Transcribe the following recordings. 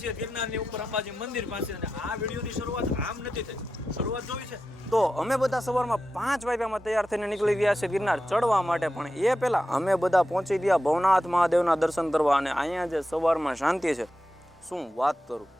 છીએ ગિરનારની ઉપર અંબાજી મંદિર પાસે અને આ વિડીયોની શરૂઆત આમ નથી થઈ. શરૂઆત જોઈ છે તો અમે બધા સવારમાં 5 વાગ્યામાં તૈયાર થઈને નીકળી ગયા છે ગિરનાર ચડવા માટે. પણ એ પહેલાં અમે બધા પહોંચી ગયા ભવનાથ મહાદેવના દર્શન કરવા. અને અહીંયા જે સવારમાં શાંતિ છે શું વાત કરું.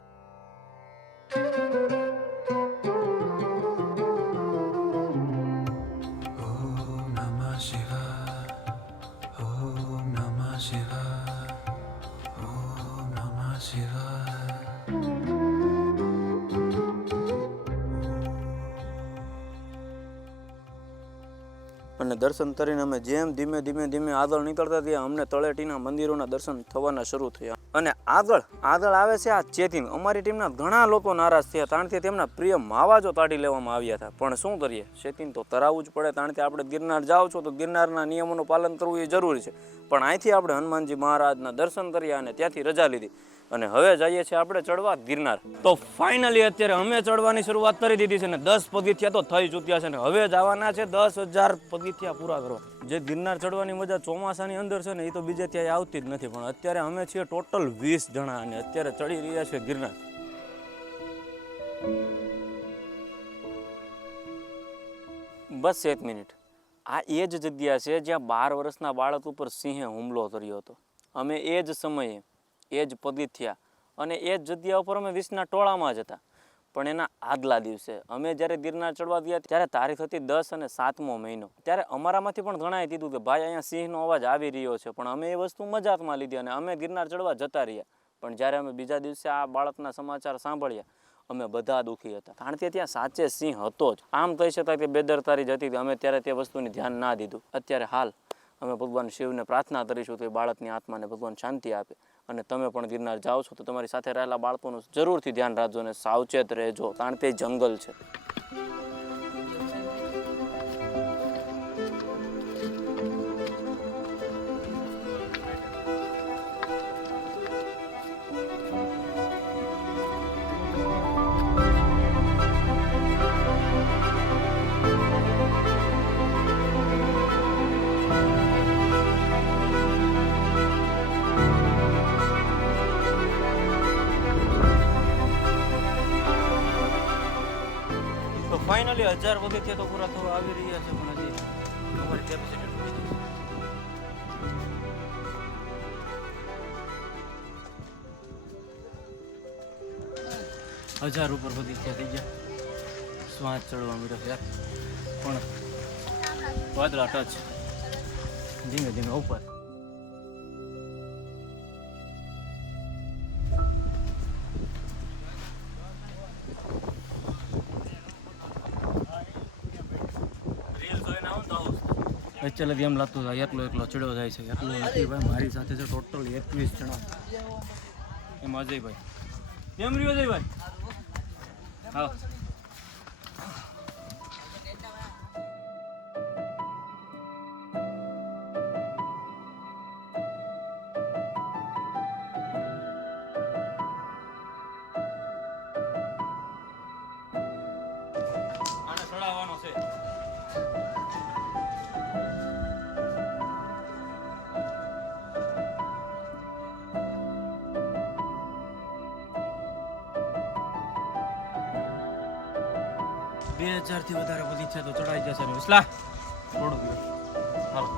અને દર્શન કરીને અમે જેમ ધીમે ધીમે આગળ નીકળતા ત્યાં અમને તળેટીના મંદિરોના દર્શન થવાના શરૂ થયા. અને આગળ આવે છે આ ચેતીન. અમારી ટીમના ઘણા લોકો નારાજ થયા કારણ કે તેમના પ્રિય માવાજો તાડી લેવામાં આવ્યા હતા. પણ શું કરીએ, ચેતીન તો તરાવવું જ પડે કારણ કે આપણે ગિરનાર જાઓ છો તો ગિરનારના નિયમોનું પાલન કરવું એ જરૂરી છે. પણ અહીંથી આપણે હનુમાનજી મહારાજના દર્શન કર્યા અને ત્યાંથી રજા લીધી અને હવે જઈએ છીએ આપણે ચડવા ગિરનાર. તો ફાઇનલી અત્યારે અમે ચડવાની શરૂઆત કરી દીધી છે ને 10 પગથિયા તો થઈ ચૂક્યા છે ને હવે જવાના છે 10,000 પગથિયા પૂરા કરવા. જે ગિરનાર ચડવાની મજા ચોમાસાની અંદર છે ને એ તો બીજે ત્યાં આવતી જ નથી. પણ અત્યારે અમે છીએ ટોટલ 20 જણા અને અત્યારે ચડી રહ્યા છે ગિરનાર. બસ 1 મિનિટ. આ એ જ જગ્યા છે જ્યાં 12 વર્ષના બાળક ઉપર સિંહે હુમલો કર્યો હતો. અમે એ જ સમયે એ જ પગથિયા અને એ જ જગ્યા ઉપર અમે 20ના ટોળામાં જ હતા. પણ એના આગલા દિવસે અમે જ્યારે ગિરનાર ચડવા ગયા ત્યારે તારીખ હતી 10 અને 7મો મહિનો. ત્યારે અમારામાંથી પણ ઘણાએ કીધું કે ભાઈ અહીંયા સિંહનો અવાજ આવી રહ્યો છે. પણ અમે એ વસ્તુ મજાકમાં લીધી અને અમે ગિરનાર ચડવા જતા રહ્યા. પણ જ્યારે અમે બીજા દિવસે આ બાળકના સમાચાર સાંભળ્યા અમે બધા દુઃખી હતા કારણ કે ત્યાં સાચે સિંહ હતો જ. આમ કહી શકાય કે બેદરકારી જ હતી. અમે ત્યારે તે વસ્તુની ધ્યાન ના દીધું. અત્યારે હાલ અમે ભગવાન શિવને પ્રાર્થના કરીશું તો એ બાળકની આત્માને ભગવાન શાંતિ આપે. અને તમે પણ ગિરનાર જાઓ છો તો તમારી સાથે રહેલા બાળકોનું જરૂરથી ધ્યાન રાખજો અને સાવચેત રહેજો કારણ કે જંગલ છે. ફાઇનલી 1000 પગથિયા તો પૂરા થવા આવી રહ્યા છે પણ હજી અમારી કેપેસિટી થોડી છે. હજાર ઉપર પગથિયા થઈ ગયા. શ્વાસ ચડવા મીઠો યાર પણ વાદળા ટચ ધીમે ધીમે ઉપર. એકચ્યુઅલી એમ લાગતું હતું એકલો ચડ્યો જાય છે. એકલો નથી ભાઈ, મારી સાથે છે ટોટલ 21 જણા. એમ અજયભાઈ કેમ રહ્યો અજયભાઈ? હા આને ચડાવવાનો છે. બે 1000 થી વધારે પગથિયા તો ચડાઈ જશે ને વિસલા થોડું હાલો.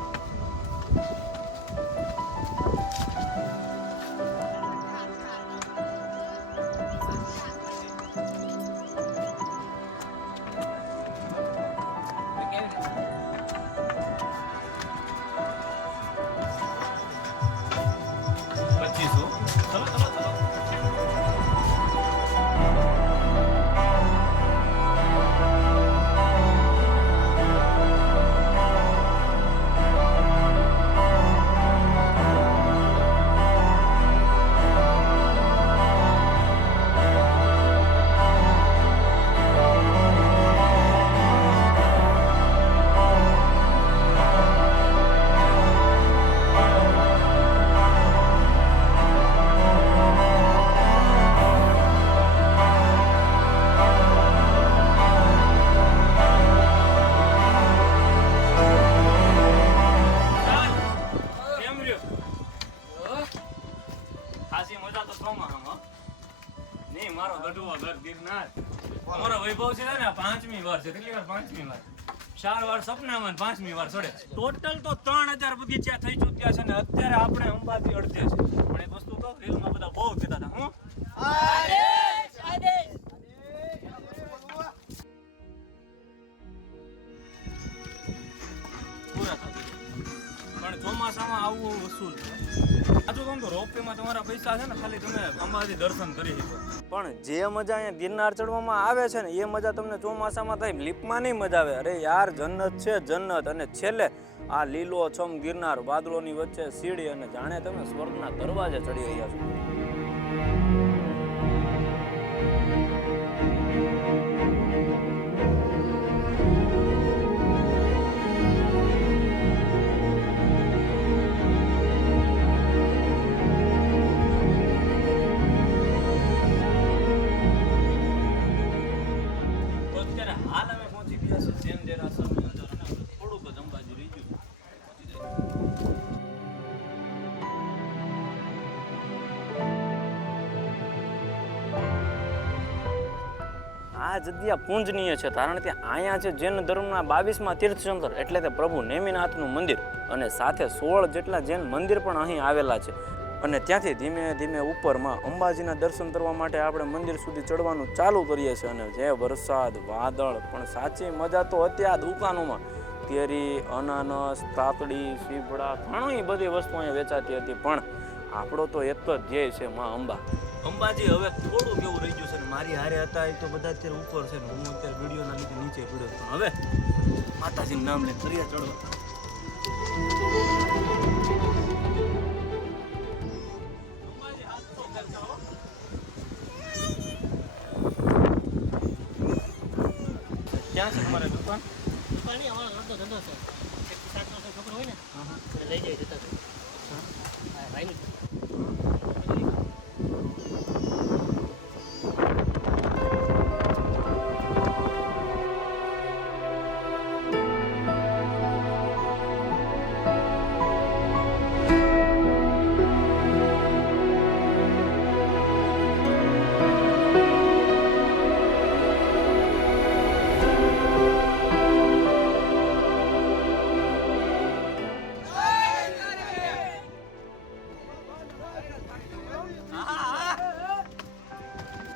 અમારો વૈભવ છે ને 5મી વાર છે. કેટલી વાર? 5મી વાર. 4 વાર સપનામાં 5મી વાર ચડે. ટોટલ તો 3000 બગીચા થઈ ચૂક્યા છે ને અત્યારે આપણે અંબાજી અડધે છે. પણ એક વસ્તુ કહું, રીલમાં બધા બહુ કહેતા હતા હું પૂરા થતું જાય. પણ ચોમાસામાં આવવું વસૂલ છે. આજુ કામ તો રોપવેમાં તમારા પૈસા છે ને ખાલી તમે અંબાજી દર્શન કરી શકો. પણ જે મજા અહીંયા ગિરનાર ચડવામાં આવે છે ને એ મજા તમને ચોમાસામાં થાય લિફ્ટમાં નહીં મજા આવે. અરે યાર જન્નત છે જન્નત. અને છેલ્લે આ લીલો છમ ગિરનાર વાદળોની વચ્ચે સીડી અને જાણે તમે સ્વર્ગના દરવાજે ચડી રહ્યા છો. અત્યારે હાલ અમે પહોંચી ગયા છે જૈન દેરાસરની અંદર અને થોડુંક જ અંબાજી રહી ગયું. પહોંચી જાય. આ જગ્યા પૂજનીય છે કારણ કે અહીંયા છે જૈન ધર્મના 22મા તીર્થંકર એટલે કે પ્રભુ નેમિનાથનું મંદિર અને સાથે 16 જેટલા જૈન મંદિર પણ અહીં આવેલા છે. અને ત્યાંથી ધીમે ધીમે ઉપરમાં અંબાજીના દર્શન કરવા માટે આપણે મંદિર સુધી ચડવાનું ચાલુ કરીએ છીએ. અને જે વરસાદ વાદળ પણ સાચી મજા તો હતી આ દુકાનોમાં. કેરી, અનાનસ, તાતડી, સીભડા ઘણી બધી વસ્તુ અહીંયા વેચાતી હતી. પણ આપણો તો એક જ ધ્યેય છે માં અંબા. અંબાજી હવે થોડું કેવું રહી ગયું છે ને મારી હારે હતા એ તો બધા અત્યારે ઉપર છે ને હું અત્યારે વિડીયોના લીધે નીચે પડ્યો છું. હવે માતાજીનું નામ લે ફરિયા ચડવા. ક્યાં છે તમારે દુકાન? પાણી અમારો અડધો ધંધો છે. એક 7 વર્ષનો છોકરો હોય ને એને લઈ જાય જતા રહે. હા ભાઈ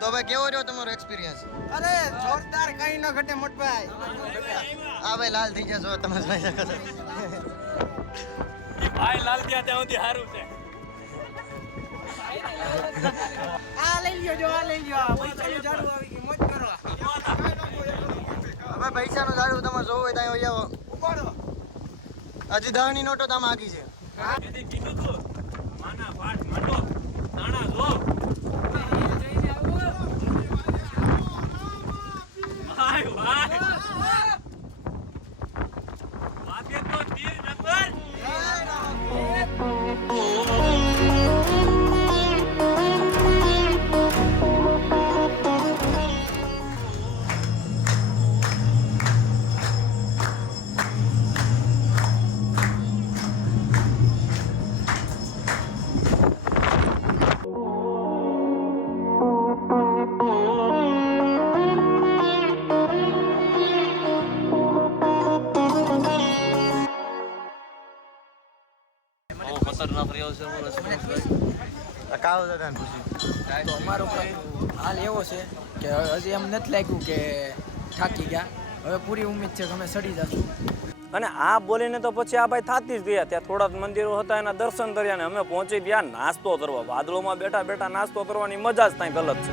તો ભાઈ કેવો રહ્યો તમારો એક્સપિરિયન્સ? અરે જોરદાર, કઈ ન ઘટે મોટભાઈ. આ ભાઈ લાલ થઈ ગયા છો તમે જોઈ શકો છો. ભાઈ લાલ ત્યાં ત્યાં સુધી સારું છે. આ લઈ લ્યો, જો આ લઈ લ્યો. પૈસાનું ઝાડુ આવી ગયું, મોજ કરો. હવે પૈસાનું ઝાડુ તમે જોવું હોય ત્યાં આવો. ઉપાડો. હજી 10 ની નોટો તમે આગી છે. એથી કીધું તું માના પાઠ માંડો તાણા જો. ભાઈ ભાઈ વાગે તો તીર નકર. કાવ દાદા પૂછ્યું તો અમારો હાલ એવો છે કે હજી એમ નથી લાગ્યું કે થાકી ગયા. હવે પૂરી ઉમ્મીદ છે કે અમે સડી જશું. અને આ બોલીને તો પછી આ ભાઈ થાતી જ ગયા. ત્યાં થોડા મંદિરો હતા એના દર્શન કર્યા ને અમે પહોંચી ગયા નાસ્તો કરવા. વાદળોમાં બેઠા બેઠા નાસ્તો કરવાની મજા જ કંઈક અલગ છે.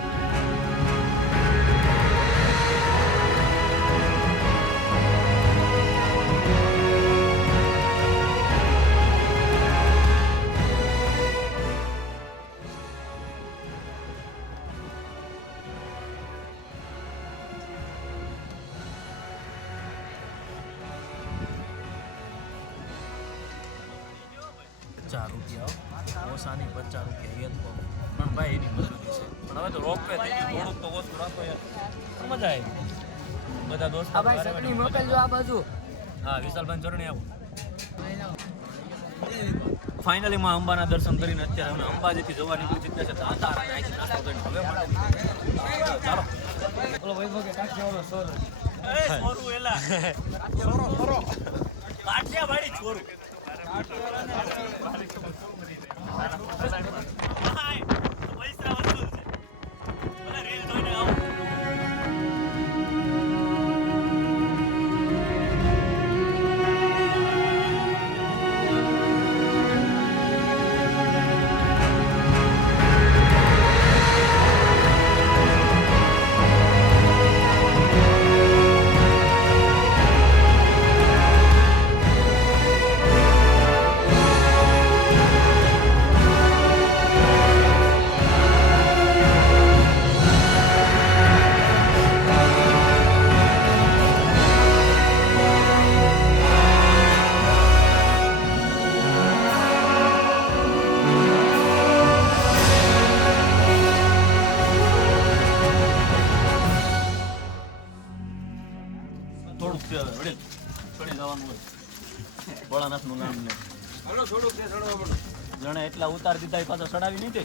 ઓસાની 50 રૂપિયા એક પણ ભાઈ એની મજૂરી છે. પણ હવે તો રોપવે થઈ ગયું, થોડુંક તો ઓછું રાખો યાર. મજા આવી બધા દોસ્તો. ભાઈ ચટણી મોકલજો આ બાજુ. હા વિશાલભાઈ ચટણી આવો. ફાઇનલી માં અંબાના દર્શન કરીને અત્યારે અમે અંબાજીથી જવા નીકળી ચૂક્યા છે. દાદા નાસ્તો કરીને હવે ચાલો. ઓલો વૈભવ કે કાઠિયાવાડનો સોર એ છોરું એલા કાઠિયાવાડી છોરું હાય, પૈસા વસૂલ છે. ઓલા રીલ જોઈને આવું. થોડુંક છે હવે, વડીલ. છોડી જવાનું હોય. ભોળાનાથનું નામ લે. જાણે એટલા ઉતાર દીધા એ પાછા ચડાવી નહીં દે.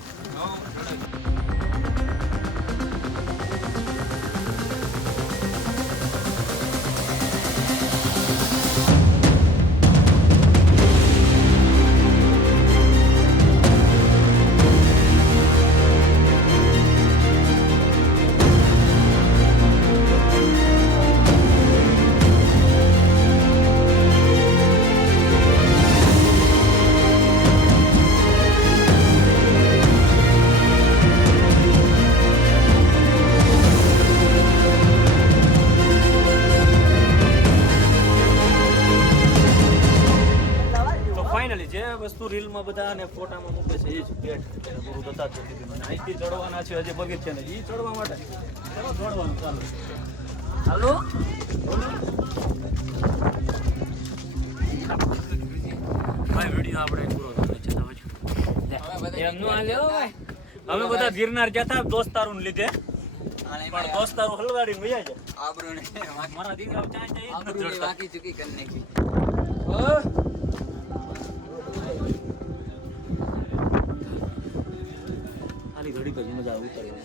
તો ફાઇનલી જે વસ્તુ રીલમાં બધા અને ફોટામાં મૂકે છે એ જ ભેટ ગુરુ દત્તાત્રેય કીધી મને. અહીંથી ચડવાના છે હજી પગથિયા ને એ ચડવા માટે ચલો ચડવાનું ચાલુ. હાલો ભાઈ વિડીયો આપણે પૂરો થયો છે તો હજુ એમનું આ લેવો ભાઈ. અમે બધા ગિરનાર ગયા હતા દોસ્તારોને લીધે પણ દોસ્તારો હલવાડીને વયા જાય. મારા દીકરા ચાય ચાય જ નથી ચડતા. ચૂકી કરી નાખી ખાલી ઘડી પછી મજા આવે ઉતારીને.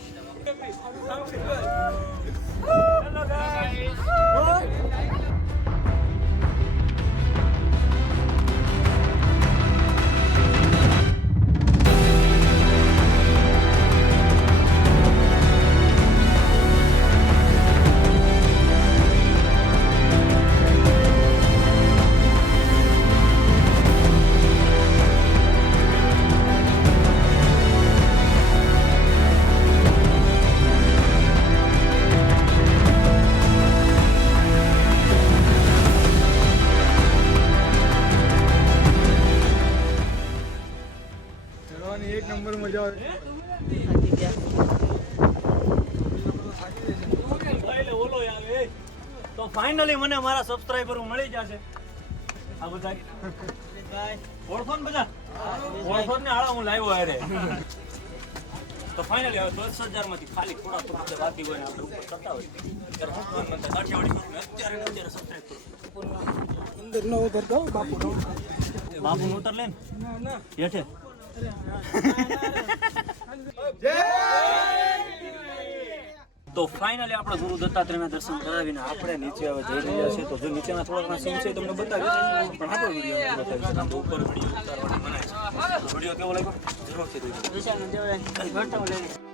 તો ફાઇનલી મને મારા સબસ્ક્રાઇબર મળી જશે. આ બધા ઓળખો ને બધા ઓળખો ને હાળા હું લાવ્યો અરે. તો ફાઇનલી હવે 10,000 માંથી ખાલી થોડા થોડા બાકી હોય ને આપણે ઉપર કરતા હોય ત્યારે હું કાઠિયાવાડી છોકરીને અત્યારે સબસ્ક્રાઇબ કરો. અંદર ન ઉતરતા બાપુ ઉતર લે ને હેઠે. તો ફાઇનલી આપણે ગુરુ દત્તાત્રેયના દર્શન કરાવીને આપણે નીચે હવે જઈ રહ્યા છીએ. તો જો નીચેના થોડાક સીન છે તમને બતાવીશ પણ આપણો વિડીયો બતાવીશ. આમ તો ઉપર વિડીયો ઉતારવાનો બનાવીશ. વિડીયો કેવો લાગ્યો જરૂરથી જોજો.